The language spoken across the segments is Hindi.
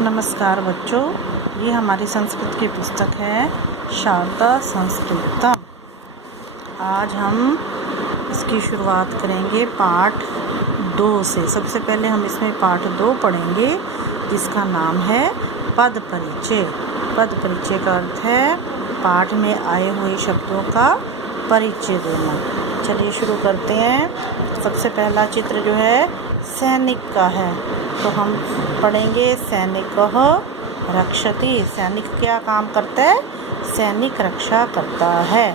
नमस्कार बच्चों, ये हमारी संस्कृत की पुस्तक है शारदा संस्कृतम। आज हम इसकी शुरुआत करेंगे पाठ 2 से। सबसे पहले हम इसमें पाठ 2 पढ़ेंगे जिसका नाम है पद परिचय। पद परिचय का अर्थ है पाठ में आए हुए शब्दों का परिचय देना। चलिए शुरू करते हैं। सबसे पहला चित्र जो है सैनिक का है, तो हम पढ़ेंगे सैनिकः रक्षति। सैनिक क्या काम करता है? सैनिक रक्षा करता है।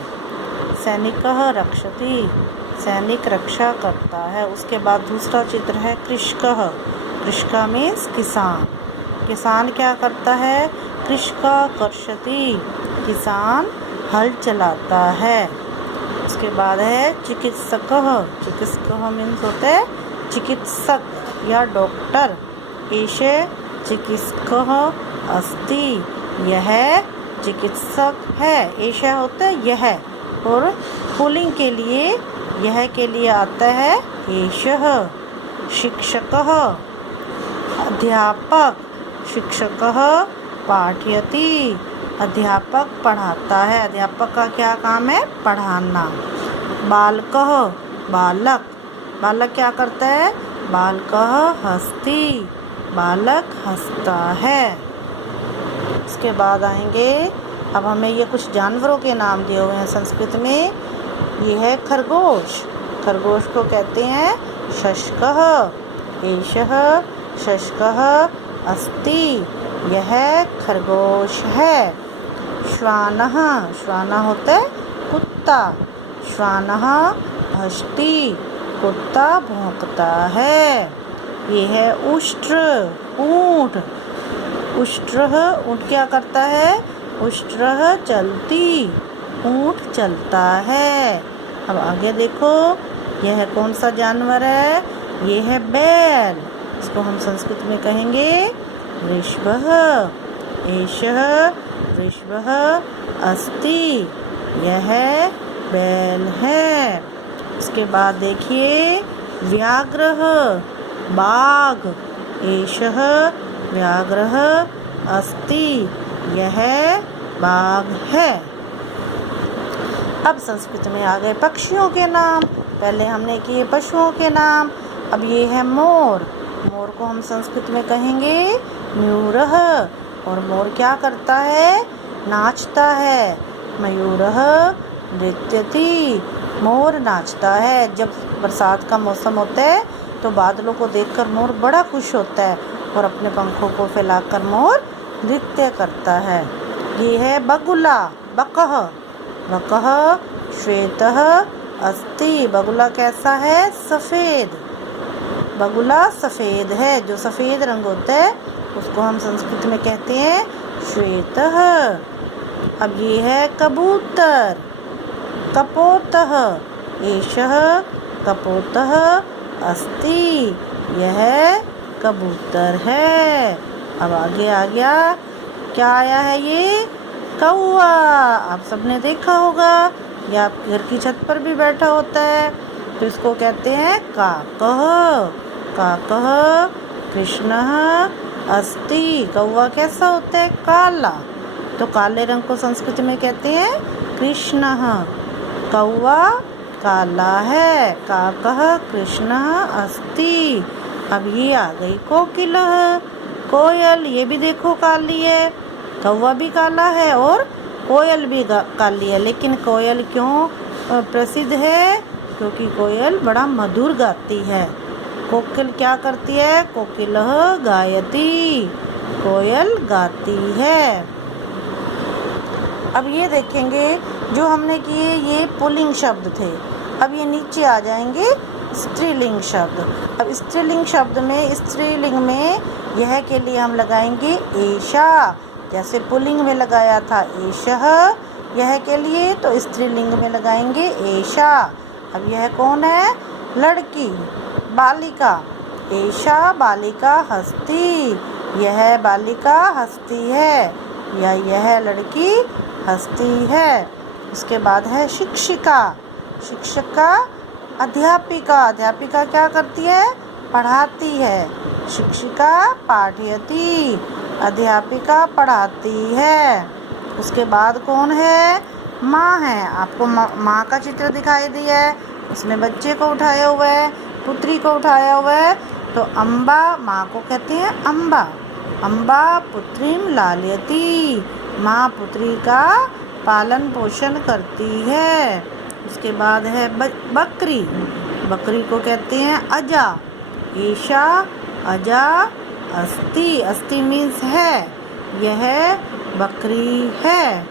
सैनिकः रक्षति, सैनिक रक्षा करता है। उसके बाद दूसरा चित्र है कृषकः। कृषका मीन्स किसान। किसान क्या करता है? कृषका कर्षति, किसान हल चलाता है। उसके बाद है चिकित्सकः। चिकित्सकः मीन्स होता है चिकित्सक या डॉक्टर। एषे चिकित्सकः अस्ति, यह चिकित्सक है। एषः होता है यह, और पुल्लिंग के लिए यह के लिए आता है एषः। शिक्षकः अध्यापक। शिक्षकः पाठयति, अध्यापक पढ़ाता है। अध्यापक का क्या काम है? पढ़ाना। बालकः बालक। बालक क्या करता है? बालकः हस्ति, बालक हंसता है। इसके बाद आएंगे, अब हमें ये कुछ जानवरों के नाम दिए हुए हैं संस्कृत में। ये है खरगोश। खरगोश को कहते हैं शशकः। एषः शशकः अस्ति, यह खरगोश है। श्वानः। श्वानः होता है कुत्ता। श्वानः भष्टि, कुत्ता भौंकता है। ये है उष्ट्र, ऊँट। उष्ट्रः, ऊँट क्या करता है? उष्ट्रः चलती, ऊँट चलता है। अब आगे देखो, यह कौन सा जानवर है? ये है बैल। इसको हम संस्कृत में कहेंगे वृषभः। एषः वृषभः अस्ति, यह बैल है। उसके बाद देखिए व्याघ्रः बाघ। एषः व्याघ्रः अस्ति, यह बाघ है। अब संस्कृत में आ गए पक्षियों के नाम। पहले हमने किए पशुओं के नाम, अब ये है मोर। मोर को हम संस्कृत में कहेंगे मयूरः। और मोर क्या करता है? नाचता है। मयूरः नृत्यति, मोर नाचता है। जब बरसात का मौसम होता है तो बादलों को देखकर मोर बड़ा खुश होता है और अपने पंखों को फैलाकर मोर नृत्य करता है। ये है बगुला। बकः। बकः श्वेतः अस्ति, बगुला कैसा है? सफ़ेद। बगुला सफ़ेद है। जो सफ़ेद रंग होता है उसको हम संस्कृत में कहते हैं श्वेतः। अब ये है कबूतर। कपोतः। एषः कपोतः अस्ति, यह कबूतर है। अब आगे आ गया, क्या आया है? ये कौवा। आप सबने देखा होगा, या आप घर की छत पर भी बैठा होता है तो इसको कहते हैं काकः। काकः कृष्णः अस्ति, कौवा कैसा होता है? काला। तो काले रंग को संस्कृत में कहते हैं कृष्णः। कौवा काला है। काकः कृष्णः अस्ति। अब ये आ गई कोकिलः। कोयल, ये भी देखो काली है। कौवा भी काला है और कोयल भी काली है। लेकिन कोयल क्यों प्रसिद्ध है? क्योंकि कोयल बड़ा मधुर गाती है। कोकिल क्या करती है? कोकिलः गायति, कोयल गाती है। अब ये देखेंगे, जो हमने किए ये पुल्लिंग शब्द थे। अब ये नीचे आ जाएंगे स्त्रीलिंग शब्द। अब स्त्रीलिंग शब्द में, स्त्रीलिंग में यह के लिए हम लगाएंगे एषा। जैसे पुल्लिंग में लगाया था एषः यह के लिए, तो स्त्रीलिंग में लगाएंगे एषा। अब यह कौन है? लड़की, बालिका। एषा बालिका हस्ति, यह बालिका हंसती है, या यह लड़की हंसती है। उसके बाद है शिक्षिका। शिक्षिका अध्यापिका। अध्यापिका क्या करती है? पढ़ाती है। शिक्षिका पाठयति, अध्यापिका पढ़ाती है। उसके बाद कौन है? माँ है। आपको माँ का चित्र दिखाई दिया है, उसमें बच्चे को उठाया हुआ है, पुत्री को उठाया हुआ है। तो अम्बा, माँ को कहते हैं अम्बा। अम्बा पुत्रीम लालयति, माँ पुत्री का पालन पोषण करती है। उसके बाद है बकरी। बकरी को कहते हैं अजा। ईशा अजा अस्ति, अस्ति मीन्स है, यह बकरी है।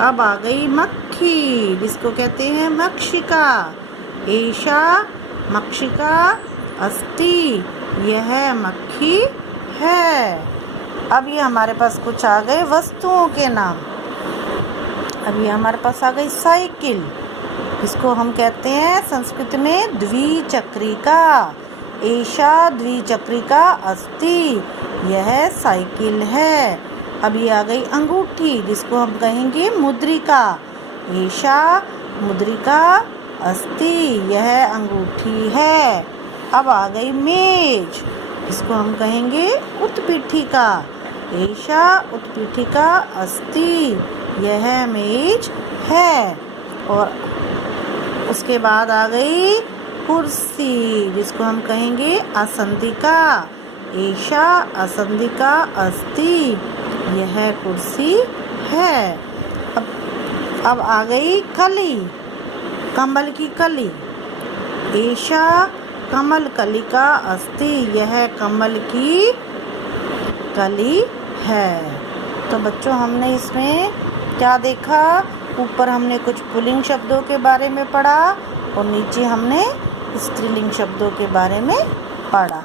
अब आ गई मक्खी, जिसको कहते हैं मक्षिका। ईशा मक्षिका अस्ति, यह मक्खी है। अब ये हमारे पास कुछ आ गए वस्तुओं के नाम। अब ये हमारे पास आ गई साइकिल, इसको हम कहते हैं संस्कृत में द्विचक्रिका। एषा द्विचक्रिका अस्ति, यह साइकिल है। अब ये आ गई अंगूठी, जिसको हम कहेंगे मुद्रिका। एषा मुद्रिका अस्ति, यह अंगूठी है। अब आ गई मेज, इसको हम कहेंगे उत्पीठिका। एषा उत्पीठिका अस्ति, यह मेज है। और उसके बाद आ गई कुर्सी, जिसको हम कहेंगे आसंदिका। एषा आसंदिका अस्ति, यह कुर्सी है। अब आ गई कली, कमल की कली। एषा कमल कलिका अस्ति, यह कमल की कली है। तो बच्चों, हमने इसमें क्या देखा? ऊपर हमने कुछ पुल्लिंग शब्दों के बारे में पढ़ा और नीचे हमने स्त्रीलिंग शब्दों के बारे में पढ़ा।